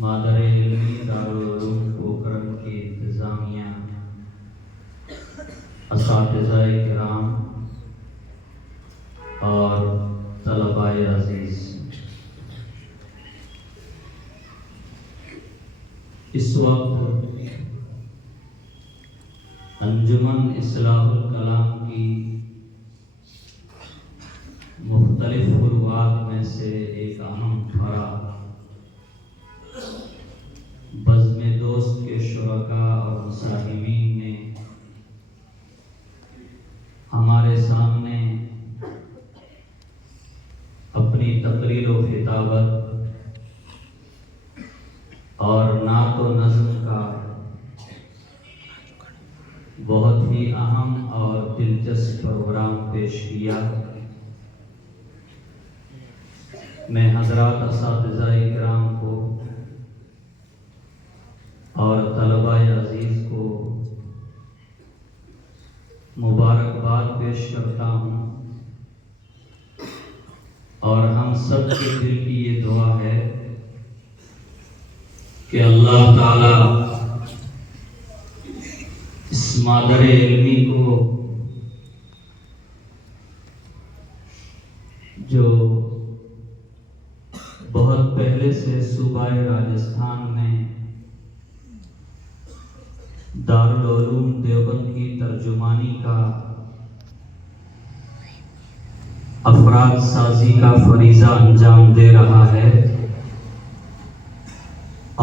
مادر علمی دارالعلوم پوکھرن کی انتظامیہ، اساتذہ کرام اور طلباء عزیز، اس وقت انجمن اصلاح الکلام کی مختلف فروعات میں سے ایک اہم فرع بزم دوست کے شرکاء اور مساہمین نے ہمارے سامنے اپنی تقریر و خطابت اور نعت و نظم کا بہت ہی اہم اور دلچسپ پروگرام پیش کیا۔ میں حضرات اساتذہ کرام کو اور طلباء عزیز کو مبارکباد پیش کرتا ہوں، اور ہم سب کے دل کی یہ دعا ہے کہ اللہ تعالی اس مادر علمی کو جو بہت پہلے سے صوبہ راجستھان میں دارالعلوم دیوبند کی ترجمانی کا افراد سازی کا فریضہ انجام دے رہا ہے،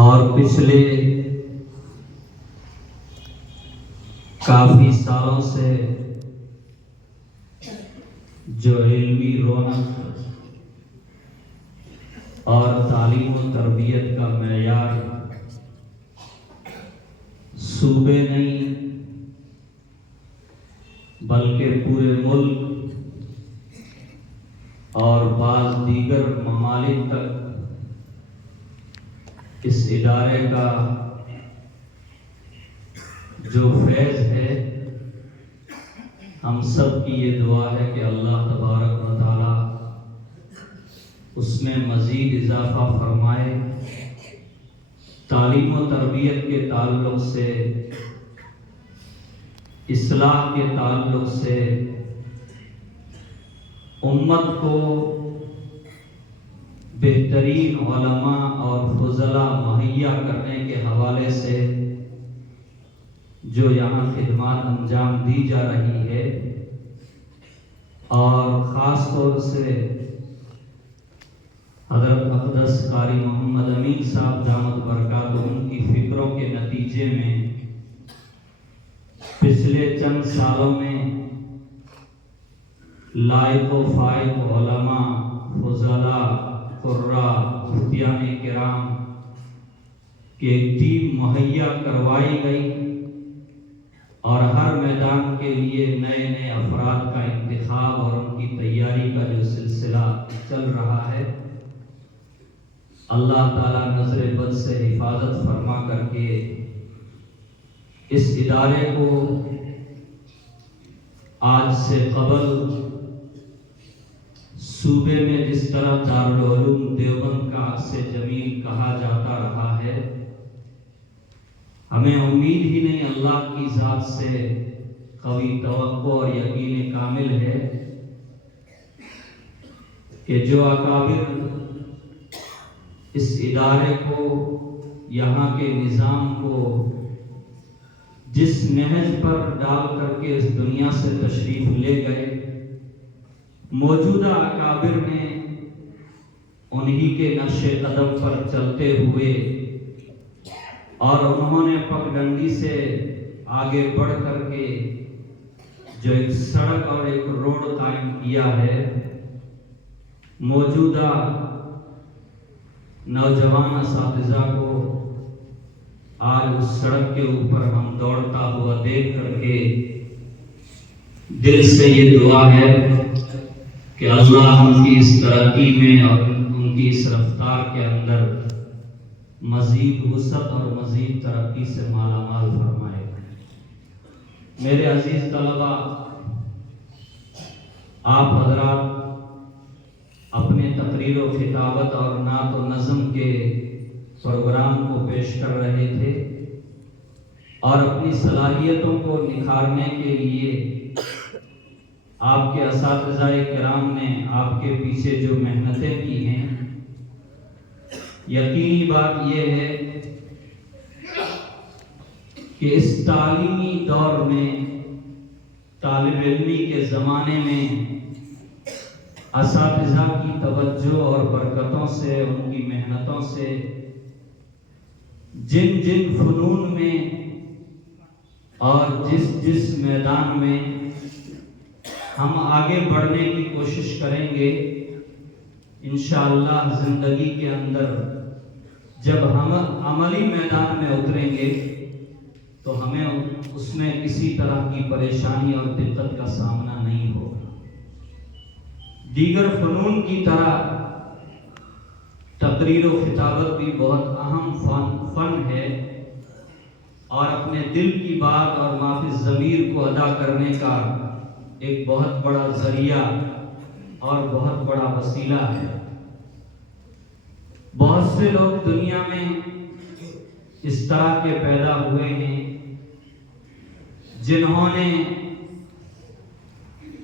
اور پچھلے کافی سالوں سے جو علمی رونق اور تعلیم و تربیت کا معیار صوبے نہیں بلکہ پورے ملک اور بعض دیگر ممالک تک اس ادارے کا جو فیض ہے، ہم سب کی یہ دعا ہے کہ اللہ تبارک و تعالی اس میں مزید اضافہ فرمائے۔ تعلیم و تربیت کے تعلق سے، اصلاح کے تعلق سے، امت کو بہترین علماء اور فضلاء مہیا کرنے کے حوالے سے جو یہاں خدمات انجام دی جا رہی ہے، اور خاص طور سے حضرت اقدس قاری محمد امین صاحب دامت برکاتہم کی فکروں کے نتیجے میں پچھلے چند سالوں میں لائق و فائق علماء، فضلاء، قراء، مفتیان کرام کی ایک ٹیم مہیا کروائی گئی، اور ہر میدان کے لیے نئے نئے افراد کا انتخاب اور ان کی تیاری کا جو سلسلہ چل رہا ہے، اللہ تعالیٰ نظر بد سے حفاظت فرما کر کے اس ادارے کو آج سے قبل صوبے میں جس طرح دارالعلوم دیوبند کا عکس جمیل کہا جاتا رہا ہے، ہمیں امید ہی نہیں، اللہ کی ذات سے قوی توقع اور یقین کامل ہے کہ جو اکابر اس ادارے کو، یہاں کے نظام کو جس نہج پر ڈال کر کے اس دنیا سے تشریف لے گئے، موجودہ اکابر نے انہی کے نقش قدم پر چلتے ہوئے، اور انہوں نے پگڈنڈی سے آگے بڑھ کر کے جو ایک سڑک اور ایک روڈ قائم کیا ہے، موجودہ نوجوان اساتذہ کو آج اس سڑک کے اوپر ہم دوڑتا ہوا دیکھ کر کے دل سے یہ دعا ہے کہ اللہ ان کی اس ترقی میں اور ان کی اس رفتار کے اندر مزید وسعت اور مزید ترقی سے مالا مال فرمائے۔ میرے عزیز طلبہ، آپ حضرات اپنے تقریر و خطابت اور نعت و نظم کے پروگرام کو پیش کر رہے تھے اور اپنی صلاحیتوں کو نکھارنے کے لیے آپ کے اساتذہ کرام نے آپ کے پیچھے جو محنتیں کی ہیں، یقینی بات یہ ہے کہ اس تعلیمی دور میں، طالب علمی کے زمانے میں، اساتذہ کی توجہ اور برکتوں سے، ان کی محنتوں سے جن جن فنون میں اور جس میدان میں ہم آگے بڑھنے کی کوشش کریں گے، انشاءاللہ زندگی کے اندر جب ہم عملی میدان میں اتریں گے تو ہمیں اس میں کسی طرح کی پریشانی اور دقت کا سامنا نہیں ہوگا۔ دیگر فنون کی طرح تقریر و خطابت بھی بہت اہم فن ہے اور اپنے دل کی بات اور ما فی الضمیر کو ادا کرنے کا ایک بہت بڑا ذریعہ اور بہت بڑا وسیلہ ہے۔ بہت سے لوگ دنیا میں اس طرح کے پیدا ہوئے ہیں جنہوں نے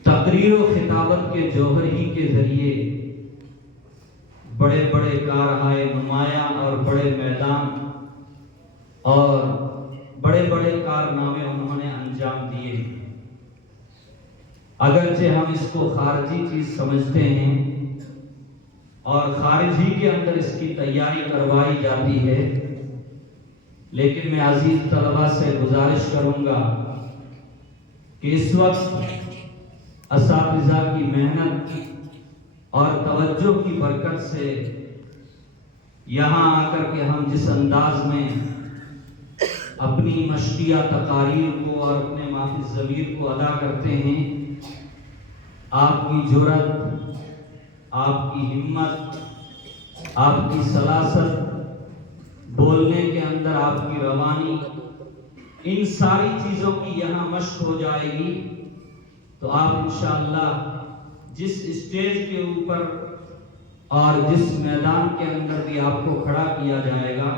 تقریر و خطابت کے جوہر ہی کے ذریعے بڑے بڑے کارہائے نمایاں اور بڑے میدان اور بڑے بڑے کارنامے انہوں نے انجام دیے۔ اگرچہ ہم اس کو خارجی چیز سمجھتے ہیں اور خارج ہی کے اندر اس کی تیاری کروائی جاتی ہے، لیکن میں عزیز طلباء سے گزارش کروں گا کہ اس وقت اساتذہ کی محنت اور توجہ کی برکت سے یہاں آ کر کے ہم جس انداز میں اپنی مشقیہ تقاریر کو اور اپنے ما فی الضمیر کو ادا کرتے ہیں، آپ کی جرأت، آپ کی ہمت، آپ کی سلاست، بولنے کے اندر آپ کی روانی، ان ساری چیزوں کی یہاں مشق ہو جائے گی تو آپ انشاءاللہ جس اسٹیج کے اوپر اور جس میدان کے اندر بھی آپ کو کھڑا کیا جائے گا،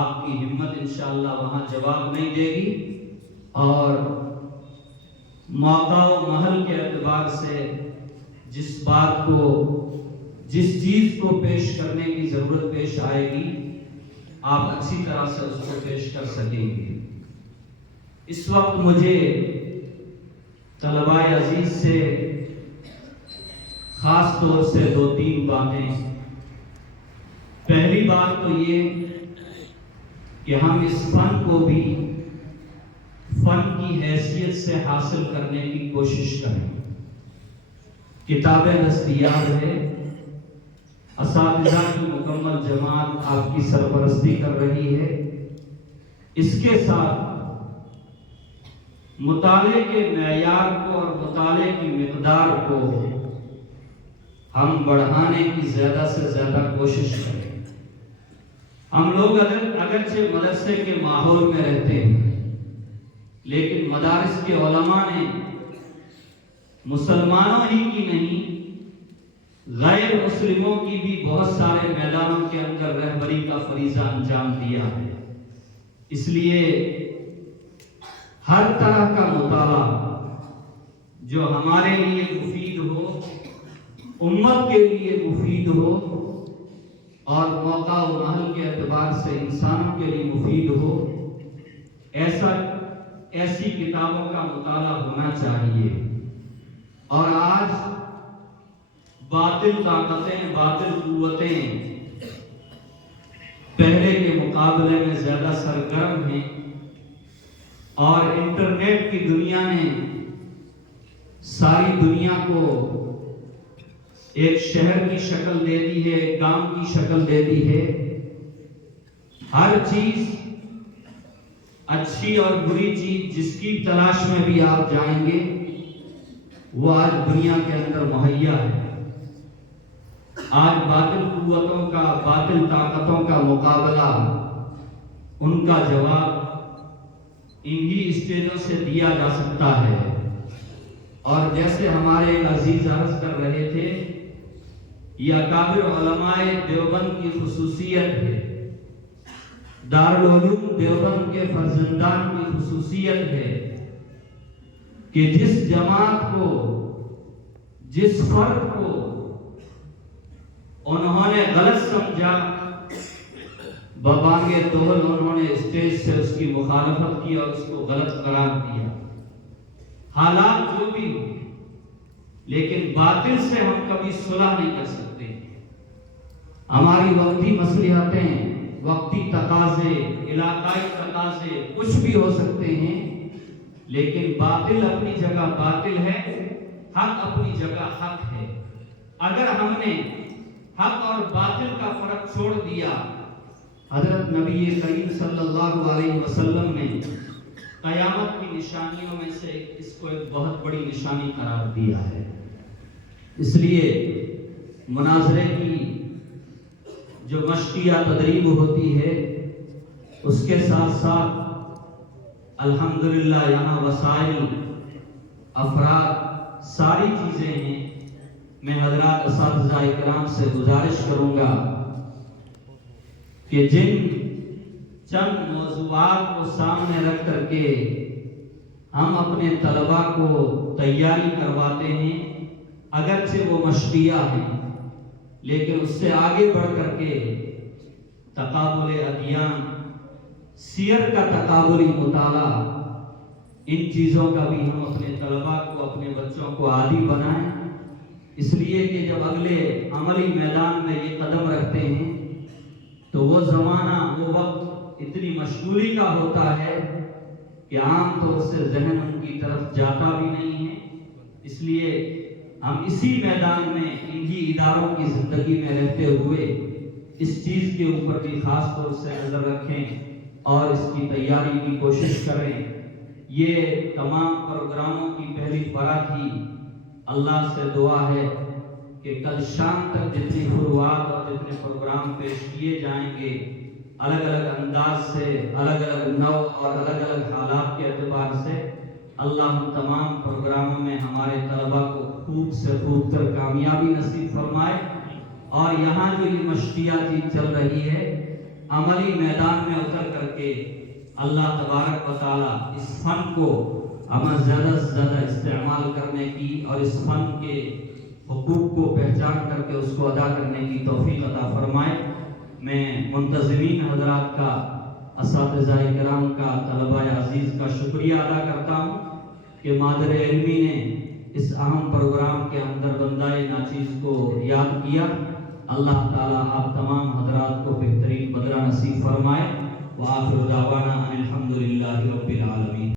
آپ کی ہمت انشاءاللہ وہاں جواب نہیں دے گی اور موقع و محل کے اعتبار سے جس بات کو، جس چیز کو پیش کرنے کی ضرورت پیش آئے گی، آپ اچھی طرح سے اس کو پیش کر سکیں گے۔ اس وقت مجھے طلباء عزیز سے خاص طور سے 2-3 باتیں۔ پہلی بات تو یہ کہ ہم اس فن کو بھی فن کی حیثیت سے حاصل کرنے کی کوشش کریں۔ کتابیں دستیاب ہے، اساتذہ کی مکمل جماعت آپ کی سرپرستی کر رہی ہے، اس کے ساتھ مطالعے کے معیار کو اور مطالعے کی مقدار کو ہم بڑھانے کی زیادہ سے زیادہ کوشش کریں۔ ہم لوگ اگرچہ مدرسے کے ماحول میں رہتے ہیں، لیکن مدارس کے علماء نے مسلمانوں ہی کی نہیں، غیر مسلموں کی بھی بہت سارے میدانوں کے اندر رہبری کا فریضہ انجام دیا ہے۔ اس لیے ہر طرح کا مطالعہ جو ہمارے لیے مفید ہو، امت کے لیے مفید ہو اور موقع و محل کے اعتبار سے انسانوں کے لیے مفید ہو، ایسی کتابوں کا مطالعہ ہونا چاہیے۔ اور آج باطل طاقتیں، باطل قوتیں پہلے کے مقابلے میں زیادہ سرگرم ہیں اور انٹرنیٹ کی دنیا نے ساری دنیا کو ایک شہر کی شکل دے دی ہے، ایک گاؤں کی شکل دے دی ہے۔ ہر چیز، اچھی اور بری چیز جس کی تلاش میں بھی آپ جائیں گے، وہ آج دنیا کے اندر مہیا ہے۔ آج باطل قوتوں کا، باطل طاقتوں کا مقابلہ، ان کا جواب انہی اسٹیجوں سے دیا جا سکتا ہے۔ اور جیسے ہمارے عزیز عرض کر رہے تھے، یہ اکابر علماء دیوبند کی خصوصیت ہے دارالعلوم دیوبند کے فرزندان کی خصوصیت ہے کہ جس جماعت کو، جس فرد کو انہوں نے غلط سمجھا، ببانگ دوہل انہوں نے اسٹیج سے اس کی مخالفت کی اور اس کو غلط قرار دیا، حالات جو بھی ہو، لیکن باطل سے ہم کبھی صلح نہیں کر سکتے۔ ہماری وقتی مصلحتیں، وقتی تقاضے، علاقائی تقاضے کچھ بھی ہو سکتے ہیں، لیکن باطل اپنی جگہ باطل ہے، حق اپنی جگہ حق ہے۔ اگر ہم نے حق اور باطل کا فرق چھوڑ دیا، حضرت نبی کریم صلی اللہ علیہ وسلم نے قیامت کی نشانیوں میں سے اس کو ایک بہت بڑی نشانی قرار دیا ہے۔ اس لیے مناظرے کی جو مشقیہ تدریب ہوتی ہے، اس کے ساتھ ساتھ الحمدللہ یہاں وسائل، افراد، ساری چیزیں ہیں۔ میں حضرات اساتذہ اکرام سے گزارش کروں گا کہ جن چند موضوعات کو سامنے رکھ کر کے ہم اپنے طلباء کو تیاری کرواتے ہیں، اگرچہ وہ مشقیہ ہیں، لیکن اس سے آگے بڑھ کر کے تقابل ادیان، سیر کا تقابلی مطالعہ، ان چیزوں کا بھی ہم اپنے طلباء کو، اپنے بچوں کو عادی بنائیں، اس لیے کہ جب اگلے عملی میدان میں یہ قدم رکھتے ہیں تو وہ زمانہ، وہ وقت اتنی مشغولی کا ہوتا ہے کہ عام طور سے ذہن ان کی طرف جاتا بھی نہیں ہے۔ اس لیے ہم اسی میدان میں، انہی اداروں کی زندگی میں رہتے ہوئے اس چیز کے اوپر بھی خاص طور سے نظر رکھیں اور اس کی تیاری کی کوشش کریں۔ یہ تمام پروگراموں کی پہلی فرا تھی۔ اللہ سے دعا ہے کہ کل شام تک جتنی فروعات اور جتنے پروگرام پیش کیے جائیں گے، الگ الگ انداز سے، الگ الگ نوع اور الگ الگ حالات کے اعتبار سے، اللہ ہم تمام پروگراموں میں ہمارے طلباء کو خوب سے خوب تر کامیابی نصیب فرمائے، اور یہاں جو یہ مشقیہ چیز چل رہی ہے، عملی میدان میں اتر کر کے اللہ تبارک و تعالیٰ اس فن کو ہمیں زیادہ سے زیادہ استعمال کرنے کی اور اس فن کے حقوق کو پہچان کر کے اس کو ادا کرنے کی توفیق عطا فرمائے۔ میں منتظمین حضرات کا، اساتذہ کرام کا، طلباء عزیز کا شکریہ ادا کرتا ہوں کہ مادر علمی نے اس اہم پروگرام کے اندر بندہ ناچیز کو یاد کیا۔ اللہ تعالیٰ آپ تمام حضرات کو بہترین بدلہ نصیب فرمائے۔ وآخر دعوانا